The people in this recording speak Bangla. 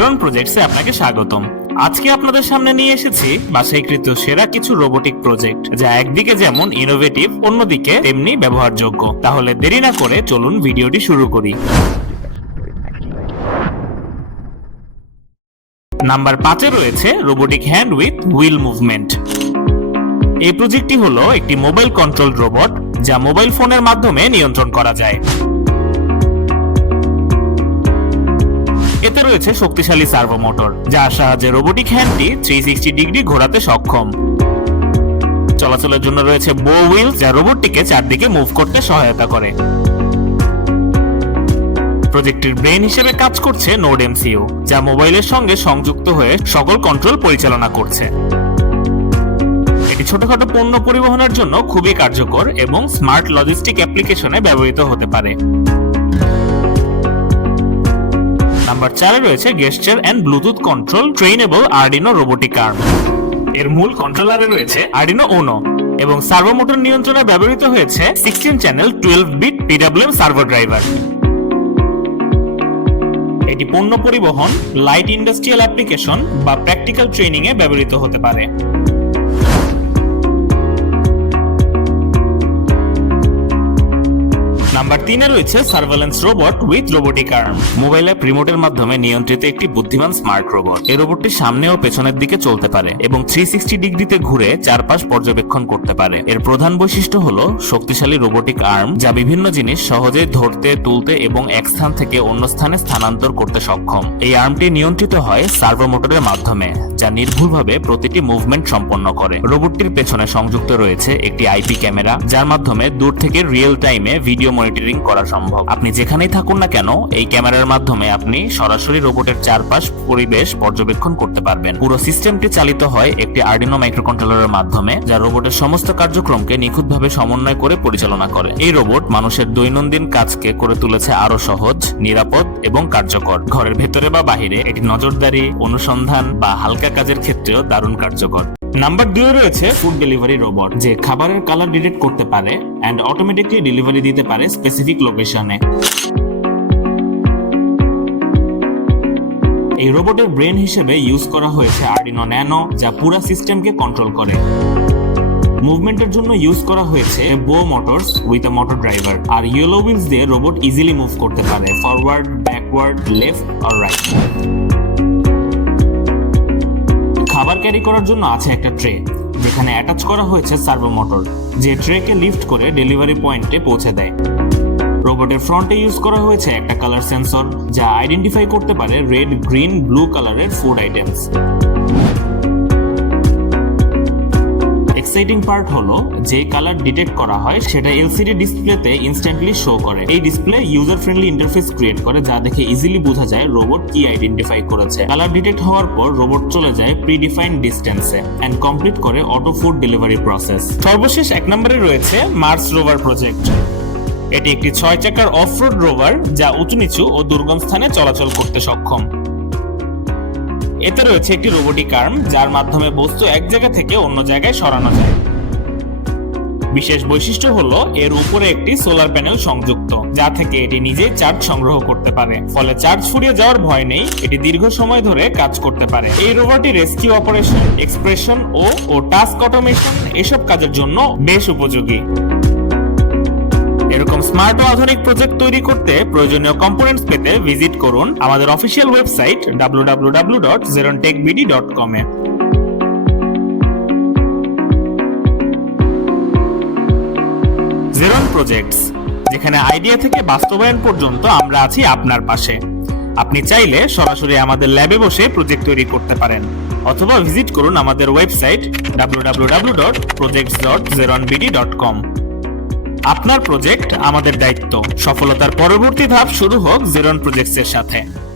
জেরন প্রজেক্টসে আপনাকে স্বাগতম। আজকে আপনাদের সামনে নিয়ে এসেছি বাছাইকৃত সেরা কিছু রোবোটিক প্রজেক্ট যা একদিকে যেমন ইনোভেটিভ অন্যদিকে তেমনি ব্যবহারযোগ্য। তাহলে দেরি না করে চলুন ভিডিওটি শুরু করি। নাম্বার পাঁচে রয়েছে robotic hand with wheel movement এই প্রজেক্টটি হলো একটি মোবাইল কন্ট্রোল রোবট যা মোবাইল ফোনের মাধ্যমে নিয়ন্ত্রণ করা যায়। এতে রয়েছে শক্তিশালী সার্ভো মোটর যার সাহায্যে রোবোটিক হ্যান্ডটি থ্রি সিক্সটি ডিগ্রি ঘোরাতে সক্ষম। চলাচলের জন্য রয়েছে বো হুইল যা রোবটটিকে চারদিকে মুভ করতে সহায়তা করে। প্রজেক্টটির ব্রেন হিসেবে কাজ করছে নোড এমসিইউ যা মোবাইলের সঙ্গে সংযুক্ত হয়ে সকল কন্ট্রোল পরিচালনা করছে। এটি ছোটখাটো পণ্য পরিবহনের জন্য খুবই কার্যকর এবং স্মার্ট লজিস্টিক অ্যাপ্লিকেশনে ব্যবহৃত হতে পারে। নাম্বার চারে রয়েছে gesture and bluetooth control trainable Arduino robotic arm এর মূল কন্ট্রোলারে রয়েছে আর্ডিনো ওনো এবং সার্ভো মোটর নিয়ন্ত্রণে ব্যবহৃত হয়েছে sixteen channel twelve bit PWM servo driver এটি পণ্য পরিবহন লাইট ইন্ডাস্ট্রিয়াল অ্যাপ্লিকেশন বা প্র্যাকটিক্যাল ট্রেনিংয়ে ব্যবহৃত হতে পারে। নাম্বার তিনে রয়েছে surveillance robot with robotic arm mobile app রিমোটের মাধ্যমে নিয়ন্ত্রিত একটি বুদ্ধিমান স্মার্ট রোবট এই রোবটটি সামনে ও পেছনের দিকে চলতে পারে এবং থ্রি সিক্সটি ডিগ্রিতে ঘুরে চারপাশ পর্যবেক্ষণ করতে পারে। এর প্রধান বৈশিষ্ট্য হলো শক্তিশালী রোবোটিক আর্ম যা বিভিন্ন জিনিস সহজে ধরতে, তুলতে এবং এক স্থান থেকে অন্য স্থানে স্থানান্তর করতে সক্ষম। এই আর্মটি নিয়ন্ত্রিত হয় সার্ভো মোটরের মাধ্যমে, যা নির্ভুলভাবে প্রতিটি মুভমেন্ট সম্পন্ন করে। রোবটটির পেছনে সংযুক্ত রয়েছে একটি আইপি ক্যামেরা যার মাধ্যমে দূর থেকে রিয়েল টাইমে ভিডিও মনিটরিং করা সম্ভব। আপনি যেখানেই থাকুন না কেন, এই ক্যামেরার মাধ্যমে আপনি সরাসরি রোবটের চারপাশ পরিবেশ পর্যবেক্ষণ করতে পারবেন। পুরো সিস্টেমটি চালিত হয় একটি আর্ডিনো মাইক্রোকন্ট্রোলারের মাধ্যমে, যা রোবটের সমস্ত কার্যক্রমকে নিখুঁতভাবে সমন্বয় করে পরিচালনা করে। এই রোবট মানুষের দৈনন্দিন কাজকে করে তুলেছে আরও সহজ, নিরাপদ এবং কার্যকর। ঘরের ভেতরে বা বাহিরে এটি নজরদারি, অনুসন্ধান বা হালকা কাজের ক্ষেত্রেও দারুণ কার্যকর। নাম্বার দুই রয়েছে ফুড ডেলিভারি রোবট যে খাবারের কালার ডিটেক্ট করতে পারে অ্যান্ড অটোমেটিকলি ডেলিভারি দিতে পারে স্পেসিফিক লোকেশনে এই রোবটের ব্রেন হিসেবে ইউজ করা হয়েছে আর্ডিনো ন্যানো যা পুরো সিস্টেমকে কন্ট্রোল করে। মুভমেন্টের জন্য ইউজ করা হয়েছে bo motors with a motor driver R yellow wheels দিয়ে রোবট ইজিলি মুভ করতে পারে ফরওয়ার্ড ব্যাকওয়ার্ড লেফট আর রাইট খাবার ক্যারি করার জন্য আছে একটা ট্রে, যেখানে অ্যাটাচ করা হয়েছে সার্ভো মোটর যে ট্রেকে লিফট করে ডেলিভারি পয়েন্টে পৌঁছে দেয়। রোবটের ফ্রন্টে ইউজ করা হয়েছে একটা কালার সেন্সর, যা আইডেন্টিফাই করতে পারে রেড, গ্রিন, ব্লু কালারের ফুড আইটেমস এক্সাইটিং পার্ট হলো যে কালার ডিটেক্ট করা হয় সেটা এলসিডি ডিসপ্লেতে ইনস্ট্যান্টলি শো করে। এই display user friendly interface create করে যা দেখে ইজিলি বোঝা যায় রোবট কি আইডেন্টিফাই করেছে। কালার ডিটেক্ট হওয়ার পর রোবট চলে যায় প্রিডিফাইন্ড ডিস্টেন্সে এন্ড কমপ্লিট করে অটো ফুড ডেলিভারি প্রসেস সর্বশেষ এক নম্বরে রয়েছে মার্স রোভার প্রজেক্ট এটি একটি ছয় চাকার অফ রোড রোভার যা উঁচু নিচু ও দুর্গম স্থানে চলাচল করতে সক্ষম। এতে রয়েছে একটি রোবোটিক আর্ম যার মাধ্যমে বস্তু এক জায়গা থেকে অন্য জায়গায় সরানো যায়। বিশেষ বৈশিষ্ট্য হলো, এর উপরে একটি সোলার প্যানেল সংযুক্ত, যা থেকে এটি নিজে চার্জ সংগ্রহ করতে পারে। ফলে চার্জ ফুরিয়ে যাওয়ার ভয় নেই, এটি দীর্ঘ সময় ধরে কাজ করতে পারে। এই রোবটটি রেস্কিউ অপারেশন এক্সপ্রেশন ও ও টাস্ক অটোমেশন এসব কাজের জন্য বেশ উপযোগী। এরকম স্মার্ট ও আধুনিক প্রজেক্ট তৈরি করতে প্রয়োজনীয় কম্পোনেন্টস পেতে ভিজিট করুন আমাদের অফিসিয়াল ওয়েবসাইট www.zerontechbd.com এ। জেরন প্রজেক্টস যেখানে আইডিয়া থেকে বাস্তবায়ন পর্যন্ত আমরা আছি আপনার পাশে। আপনি চাইলে সরাসরি আমাদের ল্যাবে বসে প্রজেক্ট তৈরি করতে পারেন, অথবা ভিজিট করুন আমাদের ওয়েবসাইট www.projects.zeronbd.com আপনার প্রজেক্ট আমাদের দায়িত্ব। সফলতার পরবর্তী ধাপ শুরু হোক জেরন প্রজেক্টস এর সাথে।